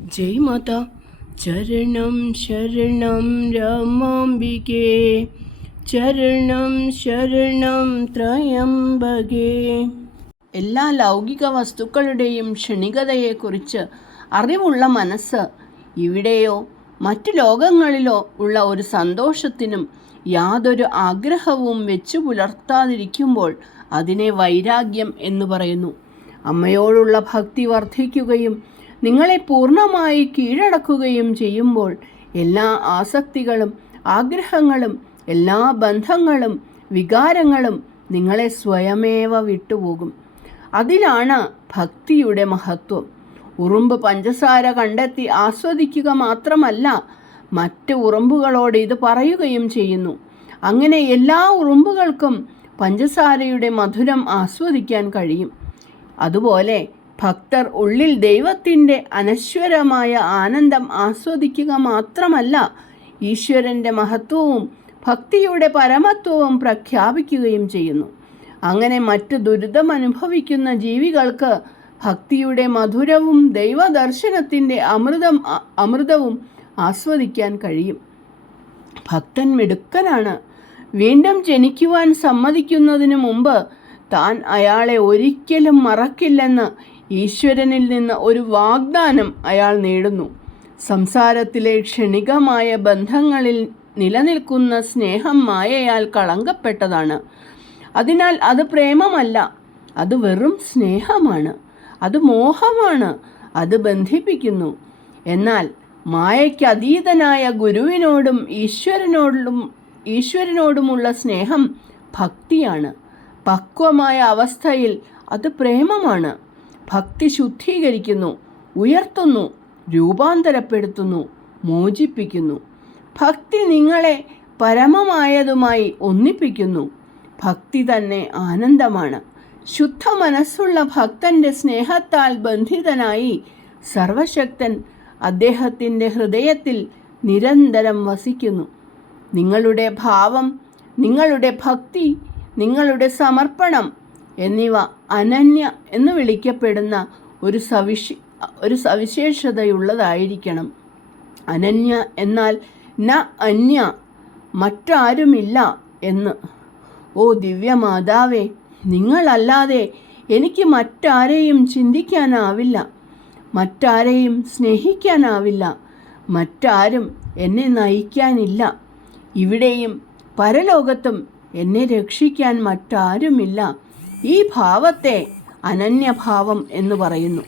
ജയ് മാതാ. ചരണം ശരണം രമാംബികേ. ചരണം ശരണം ത്രയംബകേ. എല്ലാ ലൗകിക വസ്തുക്കളുടെയും ക്ഷണികതയെക്കുറിച്ച് അറിവുള്ള മനസ്സ് ഇവിടെയോ മറ്റു ലോകങ്ങളിലോ ഉള്ള ഒരു സന്തോഷത്തിനും യാതൊരു ആഗ്രഹവും വെച്ചു പുലർത്താതിരിക്കുമ്പോൾ അതിനെ വൈരാഗ്യം എന്ന് പറയുന്നു. അമ്മയോടുള്ള ഭക്തി വർദ്ധിക്കുകയും നിങ്ങളെ പൂർണമായി കീഴടക്കുകയും ചെയ്യുമ്പോൾ എല്ലാ ആസക്തികളും ആഗ്രഹങ്ങളും എല്ലാ ബന്ധങ്ങളും വികാരങ്ങളും നിങ്ങളെ സ്വയമേവ വിട്ടുപോകും. അതിലാണ് ഭക്തിയുടെ മഹത്വം. ഉറുമ്പ് പഞ്ചസാര കണ്ടെത്തി ആസ്വദിക്കുക മാത്രമല്ല മറ്റ് ഉറുമ്പുകളോട് ഇത് പറയുകയും ചെയ്യുന്നു. അങ്ങനെ എല്ലാ ഉറുമ്പുകൾക്കും പഞ്ചസാരയുടെ മധുരം ആസ്വദിക്കാൻ കഴിയും. അതുപോലെ ഭക്തർ ഉള്ളിൽ ദൈവത്തിന്റെ അനശ്വരമായ ആനന്ദം ആസ്വദിക്കുക മാത്രമല്ല ഈശ്വരന്റെ മഹത്വവും ഭക്തിയുടെ പരമത്വവും പ്രഖ്യാപിക്കുകയും ചെയ്യുന്നു. അങ്ങനെ മറ്റ് ദുരിതം അനുഭവിക്കുന്ന ജീവികൾക്ക് ഭക്തിയുടെ മധുരവും ദൈവദർശനത്തിന്റെ അമൃതം അമൃതവും ആസ്വദിക്കാൻ കഴിയും. ഭക്തൻ മിടുക്കനാണ്. വീണ്ടും ജനിക്കുവാൻ സമ്മതിക്കുന്നതിന് മുമ്പ് താൻ അയാളെ ഒരിക്കലും മറക്കില്ലെന്ന് ഈശ്വരനിൽ നിന്ന് ഒരു വാഗ്ദാനം അയാൾ നേടുന്നു. സംസാരത്തിലെ ക്ഷണികമായ ബന്ധങ്ങളിൽ നിലനിൽക്കുന്ന സ്നേഹം മായയാൽ കളങ്കപ്പെട്ടതാണ്. അതിനാൽ അത് പ്രേമമല്ല അത് വെറും സ്നേഹമാണ് അത് മോഹമാണ് അത് ബന്ധിപ്പിക്കുന്നു. എന്നാൽ മായയ്ക്ക് അതീതനായ ഗുരുവിനോടും ഈശ്വരനോടും ഈശ്വരനോടുമുള്ള സ്നേഹം ഭക്തിയാണ്. പക്വമായ അവസ്ഥയിൽ അത് പ്രേമമാണ്. ഭക്തി ശുദ്ധീകരിക്കുന്നു ഉയർത്തുന്നു രൂപാന്തരപ്പെടുത്തുന്നു മോചിപ്പിക്കുന്നു. ഭക്തി നിങ്ങളെ പരമമായതുമായി ഒന്നിപ്പിക്കുന്നു. ഭക്തി തന്നെ ആനന്ദമാണ്. ശുദ്ധ മനസ്സുള്ള ഭക്തന്റെ സ്നേഹത്താൽ ബന്ധിതനായി സർവശക്തൻ അദ്ദേഹത്തിന്റെ ഹൃദയത്തിൽ നിരന്തരം വസിക്കുന്നു. നിങ്ങളുടെ ഭാവം നിങ്ങളുടെ ഭക്തി നിങ്ങളുടെ സമർപ്പണം എന്നിവ അനന്യ എന്ന് വിളിക്കപ്പെടുന്ന ഒരു സവിശ ഒരു സവിശേഷതയുള്ളതായിരിക്കണം. അനന്യ എന്നാൽ ന അന്യ മറ്റാരുമില്ല എന്ന്. ഓ ദിവ്യമാതാവേ നിങ്ങളല്ലാതെ എനിക്ക് മറ്റാരെയും ചിന്തിക്കാനാവില്ല. മറ്റാരെയും സ്നേഹിക്കാനാവില്ല. മറ്റാരും എന്നെ നയിക്കാനില്ല. ഇവിടെയും പരലോകത്തും എന്നെ രക്ഷിക്കാൻ മറ്റാരുമില്ല. ഈ ഭാവത്തെ അനന്യഭാവം എന്ന് പറയുന്നു.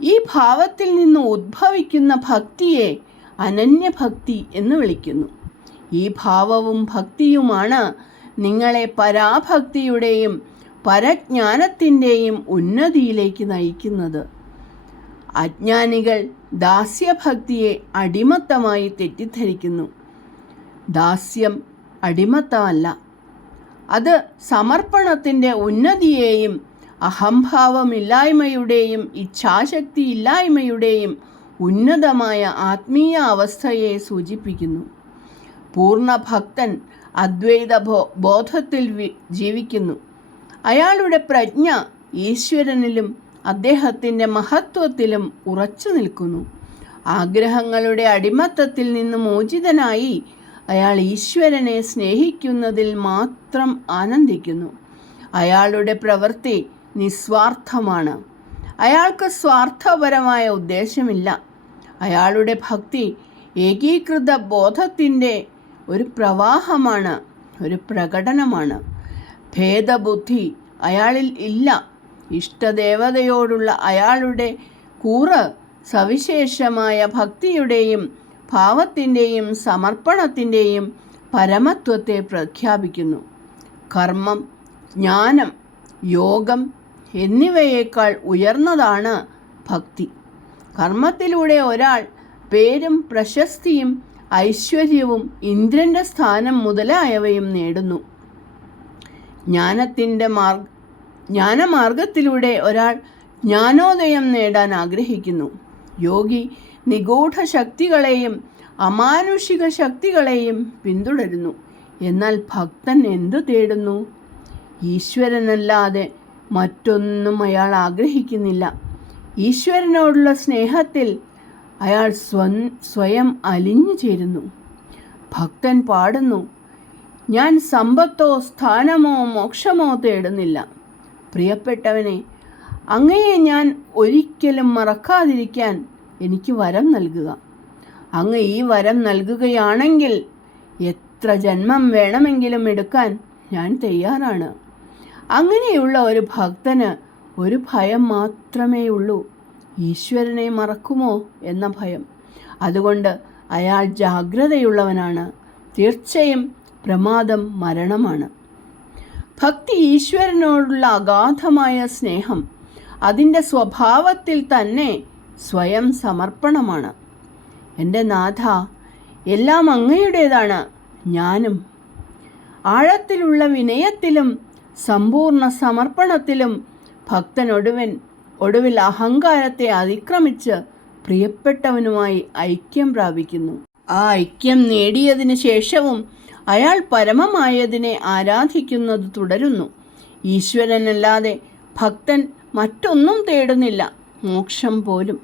ഈ ഭാവത്തിൽ നിന്ന് ഉദ്ഭവിക്കുന്ന ഭക്തിയെ അനന്യഭക്തി എന്ന് വിളിക്കുന്നു. ഈ ഭാവവും ഭക്തിയുമാണ് നിങ്ങളെ പരാഭക്തിയുടെയും പരജ്ഞാനത്തിന്റെയും ഉന്നതിയിലേക്ക് നയിക്കുന്നത്. അജ്ഞാനികൾ ദാസ്യഭക്തിയെ അടിമത്തമായി തെറ്റിദ്ധരിക്കുന്നു. ദാസ്യം അടിമത്തമല്ല. അത് സമർപ്പണത്തിന്റെ ഉന്നതിയെയും അഹംഭാവമില്ലായ്മയുടെയും ഇച്ഛാശക്തി ഇല്ലായ്മയുടെയും ഉന്നതമായ ആത്മീയ അവസ്ഥയെ സൂചിപ്പിക്കുന്നു. പൂർണ ഭക്തൻ അദ്വൈത ബോധത്തിൽ ജീവിക്കുന്നു. അയാളുടെ പ്രജ്ഞ ഈശ്വരനിലും അദ്ദേഹത്തിന്റെ മഹത്വത്തിലും ഉറച്ചു നിൽക്കുന്നു. ആഗ്രഹങ്ങളുടെ അടിമത്തത്തിൽ നിന്ന് മോചിതനായി അയാൾ ഈശ്വരനെ സ്നേഹിക്കുന്നതിൽ മാത്രം ആനന്ദിക്കുന്നു. അയാളുടെ പ്രവൃത്തി നിസ്വാർത്ഥമാണ്. അയാൾക്ക് സ്വാർത്ഥപരമായ ഉദ്ദേശമില്ല. അയാളുടെ ഭക്തി ഏകീകൃത ബോധത്തിന്റെ ഒരു പ്രവാഹമാണ് ഒരു പ്രകടനമാണ്. ഭേദബുദ്ധി അയാളിൽ ഇല്ല. ഇഷ്ടദേവതയോടുള്ള അയാളുടെ കൂറ് സവിശേഷമായ ഭക്തിയുടെയും ഭാവത്തിന്റെയും സമർപ്പണത്തിന്റെയും പരമത്വത്തെ പ്രഖ്യാപിക്കുന്നു. കർമ്മം ജ്ഞാനം യോഗം എന്നിവയേക്കാൾ ഉയർന്നതാണ് ഭക്തി. കർമ്മത്തിലൂടെ ഒരാൾ പേരും പ്രശസ്തിയും ഐശ്വര്യവും ഇന്ദ്രന്റെ സ്ഥാനം മുതലായവയും നേടുന്നു. ജ്ഞാനത്തിന്റെ മാർഗ ജ്ഞാനമാർഗത്തിലൂടെ ഒരാൾ ജ്ഞാനോദയം നേടാൻ ആഗ്രഹിക്കുന്നു. യോഗി നിഗൂഢ ശക്തികളെയും അമാനുഷിക ശക്തികളെയും പിന്തുടരുന്നു. എന്നാൽ ഭക്തൻ എന്തു തേടുന്നു? ഈശ്വരനല്ലാതെ മറ്റൊന്നും അയാൾ ആഗ്രഹിക്കുന്നില്ല. ഈശ്വരനോടുള്ള സ്നേഹത്തിൽ അയാൾ സ്വ സ്വയം അലിഞ്ഞു ചേരുന്നു. ഭക്തൻ പാടുന്നു ഞാൻ സമ്പത്തോ സ്ഥാനമോ മോക്ഷമോ തേടുന്നില്ല. പ്രിയപ്പെട്ടവനെ അങ്ങയെ ഞാൻ ഒരിക്കലും മറക്കാതിരിക്കാൻ എനിക്ക് വരം നൽകുക. അങ്ങ് ഈ വരം നൽകുകയാണെങ്കിൽ എത്ര ജന്മം വേണമെങ്കിലും എടുക്കാൻ ഞാൻ തയ്യാറാണ്. അങ്ങനെയുള്ള ഒരു ഭക്തന് ഒരു ഭയം മാത്രമേ ഉള്ളൂ. ഈശ്വരനെ മറക്കുമോ എന്ന ഭയം. അതുകൊണ്ട് അയാൾ ജാഗ്രതയുള്ളവനാണ്. തീർച്ചയായും പ്രമാദം മരണമാണ്. ഭക്തി ഈശ്വരനോടുള്ള അഗാധമായ സ്നേഹം അതിന്റെ സ്വഭാവത്തിൽ തന്നെ സ്വയം സമർപ്പണമാണ്. എന്റെ നാഥ എല്ലാം അങ്ങയുടേതാണ് ഞാനും. ആഴത്തിലുള്ള വിനയത്തിലും സമ്പൂർണ സമർപ്പണത്തിലും ഭക്തൻ ഒടുവൻ ഒടുവിൽ അഹങ്കാരത്തെ അതിക്രമിച്ച് പ്രിയപ്പെട്ടവനുമായി ഐക്യം പ്രാപിക്കുന്നു. ആ ഐക്യം നേടിയതിന് ശേഷവും അയാൾ പരമമായതിനെ ആരാധിക്കുന്നത് തുടരുന്നു. ഈശ്വരനല്ലാതെ ഭക്തൻ മറ്റൊന്നും തേടുന്നില്ല. മോക്ഷം പോലും.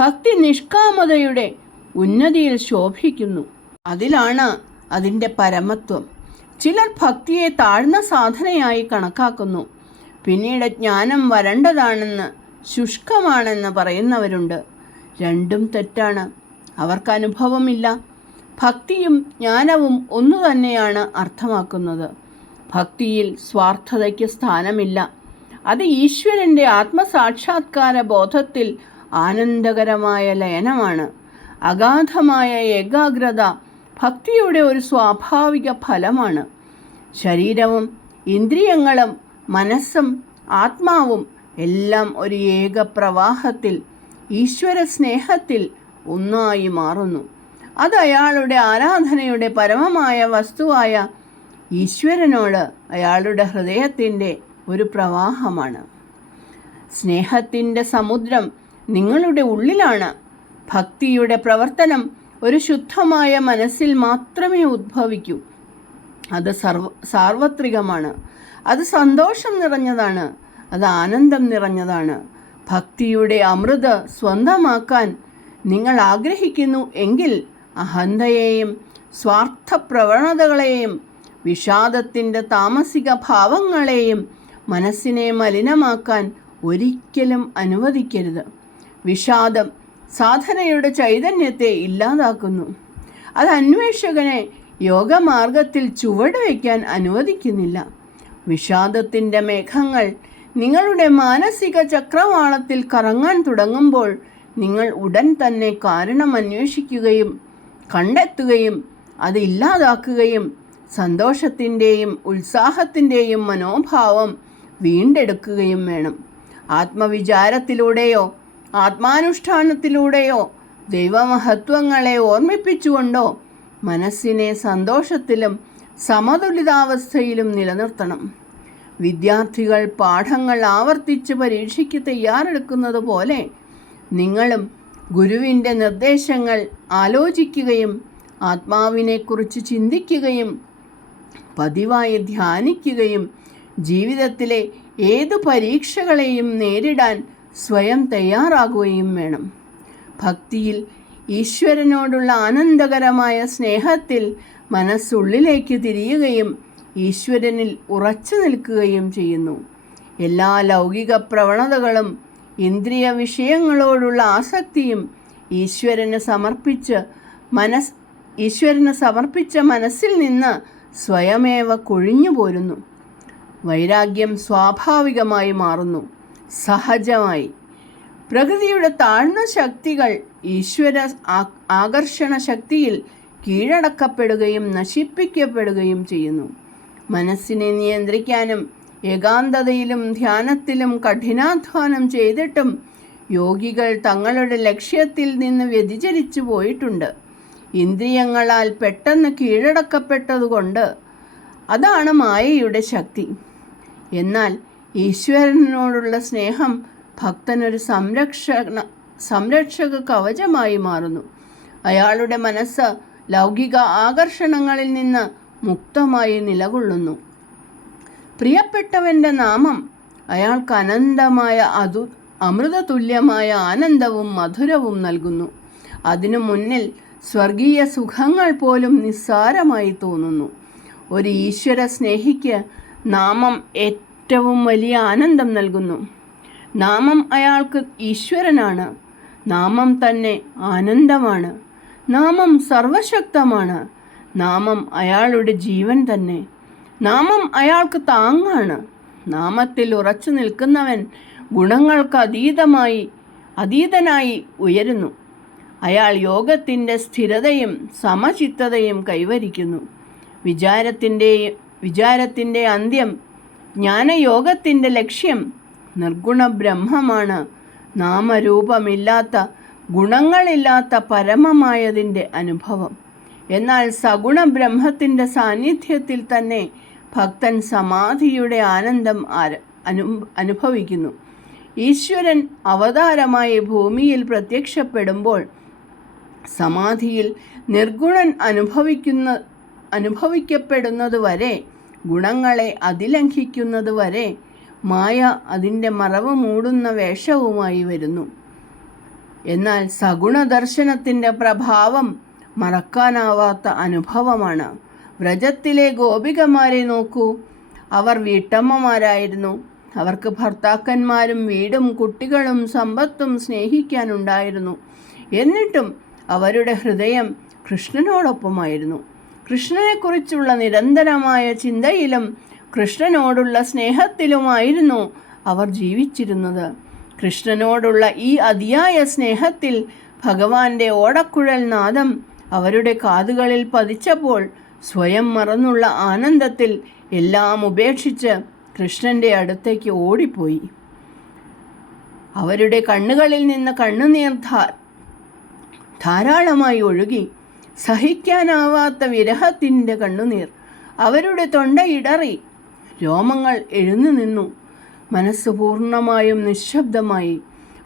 ഭക്തി നിഷ്കാമതയുടെ ഉന്നതിയിൽ ശോഭിക്കുന്നു. അതിലാണ് അതിന്റെ പരമത്വം. ചിലർ ഭക്തിയെ താഴ്ന്ന സാധനയായി കണക്കാക്കുന്നു. പിന്നീട് ജ്ഞാനം വരണ്ടതാണെന്ന് ശുഷ്കമാണെന്ന് പറയുന്നവരുണ്ട്. രണ്ടും തെറ്റാണ്. അവർക്ക് അനുഭവമില്ല. ഭക്തിയും ജ്ഞാനവും ഒന്നു തന്നെയാണ് അർത്ഥമാക്കുന്നത്. ഭക്തിയിൽ സ്വാർത്ഥതയ്ക്ക് സ്ഥാനമില്ല. അത് ഈശ്വരന്റെ ആത്മസാക്ഷാത്കാര ബോധത്തിൽ ആനന്ദകരമായ ലയനമാണ്. അഗാധമായ ഏകാഗ്രത ഭക്തിയുടെ ഒരു സ്വാഭാവിക ഫലമാണ്. ശരീരവും ഇന്ദ്രിയങ്ങളും മനസ്സും ആത്മാവും എല്ലാം ഒരു ഏക പ്രവാഹത്തിൽ ഈശ്വര സ്നേഹത്തിൽ ഒന്നായി മാറുന്നു. അത് അയാളുടെ ആരാധനയുടെ പരമമായ വസ്തുവായ ഈശ്വരനോട് അയാളുടെ ഹൃദയത്തിന്റെ ഒരു പ്രവാഹമാണ്. സ്നേഹത്തിന്റെ സമുദ്രം നിങ്ങളുടെ ഉള്ളിലാണ്. ഭക്തിയുടെ പ്രവർത്തനം ഒരു ശുദ്ധമായ മനസ്സിൽ മാത്രമേ ഉദ്ഭവിക്കൂ. അത് സർവ സാർവത്രികമാണ്. അത് സന്തോഷം നിറഞ്ഞതാണ്. അത് ആനന്ദം നിറഞ്ഞതാണ്. ഭക്തിയുടെ അമൃത് സ്വന്തമാക്കാൻ നിങ്ങൾ ആഗ്രഹിക്കുന്നു എങ്കിൽ അഹന്തയെയും സ്വാർത്ഥ പ്രവണതകളെയും വിഷാദത്തിന്റെ താമസിക ഭാവങ്ങളെയും മനസ്സിനെ മലിനമാക്കാൻ ഒരിക്കലും അനുവദിക്കരുത്. വിഷാദം സാധനയുടെ ചൈതന്യത്തെ ഇല്ലാതാക്കുന്നു. അത് അന്വേഷകനെ യോഗമാർഗത്തിൽ ചുവട് വയ്ക്കാൻ അനുവദിക്കുന്നില്ല. വിഷാദത്തിന്റെ മേഘങ്ങൾ നിങ്ങളുടെ മാനസിക ചക്രവാളത്തിൽ കറങ്ങാൻ തുടങ്ങുമ്പോൾ നിങ്ങൾ ഉടൻ തന്നെ കാരണം അന്വേഷിക്കുകയും കണ്ടെത്തുകയും അത് ഇല്ലാതാക്കുകയും സന്തോഷത്തിന്റെയും ഉത്സാഹത്തിന്റെയും മനോഭാവം വീണ്ടെടുക്കുകയും വേണം. ആത്മവിചാരത്തിലൂടെയോ ആത്മാനുഷ്ഠാനത്തിലൂടെയോ ദൈവമഹത്വങ്ങളെ ഓർമ്മിപ്പിച്ചുകൊണ്ടോ മനസ്സിനെ സന്തോഷത്തിലും സമതുലിതാവസ്ഥയിലും നിലനിർത്തണം. വിദ്യാർത്ഥികൾ പാഠങ്ങൾ ആവർത്തിച്ച് പരീക്ഷയ്ക്ക് തയ്യാറെടുക്കുന്നത് പോലെ നിങ്ങളും ഗുരുവിന്റെ നിർദ്ദേശങ്ങൾ ആലോചിക്കുകയും ആത്മാവിനെക്കുറിച്ച് ചിന്തിക്കുകയും പതിവായി ധ്യാനിക്കുകയും ജീവിതത്തിലെ ഏതു പരീക്ഷകളെയും നേരിടാൻ സ്വയം തയ്യാറാകുകയും വേണം. ഭക്തിയിൽ ഈശ്വരനോടുള്ള ആനന്ദകരമായ സ്നേഹത്തിൽ മനസ്സുള്ളിലേക്ക് തിരിയുകയും ഈശ്വരനിൽ ഉറച്ചു നിൽക്കുകയും ചെയ്യുന്നു. എല്ലാ ലൗകിക പ്രവണതകളും ഇന്ദ്രിയ വിഷയങ്ങളോടുള്ള ആസക്തിയും ഈശ്വരന് സമർപ്പിച്ച് മനസ് ഈശ്വരന് സമർപ്പിച്ച മനസ്സിൽ നിന്ന് സ്വയമേവ കൊഴിഞ്ഞു പോരുന്നു വൈരാഗ്യം സ്വാഭാവികമായി മാറുന്നു. സഹജമായി. പ്രകൃതിയുടെ താഴ്ന്ന ശക്തികൾ ഈശ്വര ആകർഷണ ശക്തിയിൽ കീഴടക്കപ്പെടുകയും നശിപ്പിക്കപ്പെടുകയും ചെയ്യുന്നു. മനസ്സിനെ നിയന്ത്രിക്കാനും ഏകാന്തതയിലും ധ്യാനത്തിലും കഠിനാധ്വാനം ചെയ്തിട്ടും യോഗികൾ തങ്ങളുടെ ലക്ഷ്യത്തിൽ നിന്ന് വ്യതിചരിച്ചു പോയിട്ടുണ്ട്. ഇന്ദ്രിയങ്ങളാൽ പെട്ടെന്ന് കീഴടക്കപ്പെട്ടതുകൊണ്ട് അതാണ് മായയുടെ ശക്തി. എന്നാൽ ഈശ്വരനോടുള്ള സ്നേഹം ഭക്തനൊരു സംരക്ഷണ സംരക്ഷക കവചമായി മാറുന്നു. അയാളുടെ മനസ്സ് ലൗകിക ആകർഷണങ്ങളിൽ നിന്ന് മുക്തമായി നിലകൊള്ളുന്നു. പ്രിയപ്പെട്ടവന്റെ നാമം അയാൾക്ക് അനന്തമായ അതു അമൃതതുല്യമായ ആനന്ദവും മധുരവും നൽകുന്നു. അതിനു മുന്നിൽ സ്വർഗീയ സുഖങ്ങൾ പോലും നിസ്സാരമായി തോന്നുന്നു. ഒരു ഈശ്വര സ്നേഹിക്ക് നാമം ഏറ്റവും വലിയ ആനന്ദം നൽകുന്നു. നാമം അയാൾക്ക് ഈശ്വരനാണ്. നാമം തന്നെ ആനന്ദമാണ്. നാമം സർവശക്തമാണ്. നാമം അയാളുടെ ജീവൻ തന്നെ. നാമം അയാൾക്ക് താങ്ങാണ്. നാമത്തിൽ ഉറച്ചു നിൽക്കുന്നവൻ ഗുണങ്ങൾക്ക് അതീതമായി അതീതനായി ഉയരുന്നു. അയാൾ യോഗത്തിന്റെ സ്ഥിരതയും സമചിത്തതയും കൈവരിക്കുന്നു. വിചാരത്തിന്റെ വിചാരത്തിന്റെ അന്ത്യം ജ്ഞാനയോഗത്തിന്റെ ലക്ഷ്യം നിർഗുണ ബ്രഹ്മമാണ് നാമരൂപമില്ലാത്ത ഗുണങ്ങളില്ലാത്ത പരമമായതിന്റെ അനുഭവം. എന്നാൽ സഗുണ ബ്രഹ്മത്തിന്റെ സാന്നിധ്യത്തിൽ തന്നെ ഭക്തൻ സമാധിയുടെ ആനന്ദം അനു അനുഭവിക്കുന്നു. ഈശ്വരൻ അവതാരമായി ഭൂമിയിൽ പ്രത്യക്ഷപ്പെടുമ്പോൾ സമാധിയിൽ നിർഗുണൻ അനുഭവിക്കുന്ന അനുഭവിക്കപ്പെടുന്നതുവരെ ഗുണങ്ങളെ അതിലംഘിക്കുന്നത് വരെ മായ അതിന്റെ മറവ് മൂടുന്ന വേഷവുമായി വരുന്നു. എന്നാൽ സഗുണ ദർശനത്തിന്റെ പ്രഭാവം മറക്കാനാവാത്ത അനുഭവമാണ്. വ്രജത്തിലെ ഗോപികമാരെ നോക്കൂ. അവർ വീട്ടമ്മമാരായിരുന്നു. അവർക്ക് ഭർത്താക്കന്മാരും വീടും കുട്ടികളും സമ്പത്തും സ്നേഹിക്കാനുണ്ടായിരുന്നു. എന്നിട്ടും അവരുടെ ഹൃദയം കൃഷ്ണനോടൊപ്പമായിരുന്നു. കൃഷ്ണനെക്കുറിച്ചുള്ള നിരന്തരമായ ചിന്തയിലും കൃഷ്ണനോടുള്ള സ്നേഹത്തിലുമായിരുന്നു അവർ ജീവിച്ചിരുന്നത്. കൃഷ്ണനോടുള്ള ഈ അതിയായ സ്നേഹത്തിൽ ഭഗവാന്റെ ഓടക്കുഴൽ നാദം അവരുടെ കാതുകളിൽ പതിച്ചപ്പോൾ സ്വയം മറന്നുള്ള ആനന്ദത്തിൽ എല്ലാം ഉപേക്ഷിച്ച് കൃഷ്ണന്റെ അടുത്തേക്ക് ഓടിപ്പോയി. അവരുടെ കണ്ണുകളിൽ നിന്ന് കണ്ണുനീർ ധാ ധാരാളമായി ഒഴുകി. സഹിക്കാനാവാത്ത വിരഹത്തിന്റെ കണ്ണുനീർ. അവരുടെ തൊണ്ട ഇടറി. രോമങ്ങൾ എഴുന്നു നിന്നു. മനസ്സ് പൂർണമായും നിശബ്ദമായി.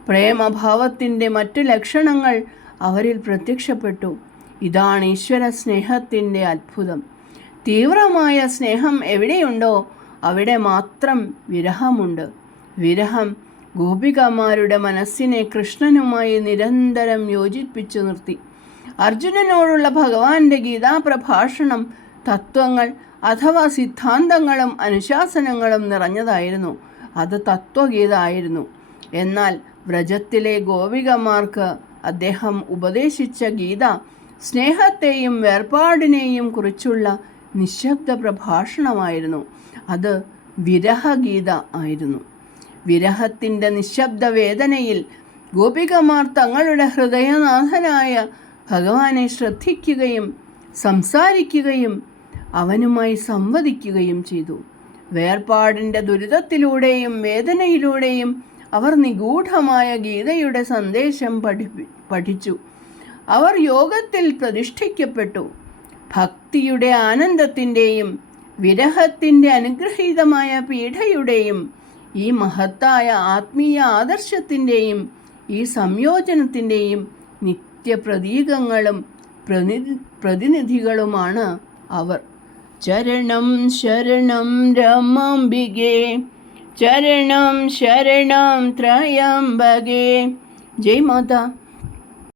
പ്രേമഭാവത്തിന്റെ മറ്റു ലക്ഷണങ്ങൾ അവരിൽ പ്രത്യക്ഷപ്പെട്ടു. ഇതാണ് ഈശ്വര സ്നേഹത്തിന്റെ അത്ഭുതം. തീവ്രമായ സ്നേഹം എവിടെയുണ്ടോ അവിടെ മാത്രം വിരഹമുണ്ട്. വിരഹം ഗോപികമാരുടെ മനസ്സിനെ കൃഷ്ണനുമായി നിരന്തരം യോജിപ്പിച്ചു നിർത്തി. അർജുനനോടുള്ള ഭഗവാന്റെ ഗീതാപ്രഭാഷണം തത്വങ്ങൾ അഥവാ സിദ്ധാന്തങ്ങളും അനുശാസനങ്ങളും നിറഞ്ഞതായിരുന്നു. അത് തത്വഗീത ആയിരുന്നു എന്നാൽ വ്രജത്തിലെ ഗോപികമാർക്ക് അദ്ദേഹം ഉപദേശിച്ച ഗീത സ്നേഹത്തെയും വേർപാടിനെയും കുറിച്ചുള്ള നിശബ്ദ പ്രഭാഷണമായിരുന്നു. അത് വിരഹഗീത ആയിരുന്നു. വിരഹത്തിന്റെ നിശബ്ദ വേദനയിൽ ഗോപികമാർ തങ്ങളുടെ ഹൃദയനാഥനായ ഭഗവാനെ ശ്രദ്ധിക്കുകയും സംസാരിക്കുകയും അവനുമായി സംവദിക്കുകയും ചെയ്തു. വേർപാടിന്റെ ദുരിതത്തിലൂടെയും വേദനയിലൂടെയും അവർ നിഗൂഢമായ ഗീതയുടെ സന്ദേശം പഠി പഠിച്ചു. അവർ യോഗത്തിൽ പ്രതിഷ്ഠിക്കപ്പെട്ടു. ഭക്തിയുടെ ആനന്ദത്തിന്റെയും വിരഹത്തിന്റെ അനുഗ്രഹീതമായ പീഠയുടെയും ഈ മഹത്തായ ആത്മീയ ആദർശത്തിന്റെയും ഈ സംയോജനത്തിന്റെയും നിത്യപ്രതീകങ്ങളും പ്രതി പ്രതിനിധികളുമാണ് അവർ. ചരണം ശരണം രമാംബികേ ചരണം ശരണം ത്രയംബകേ. ജയ് മാതാ.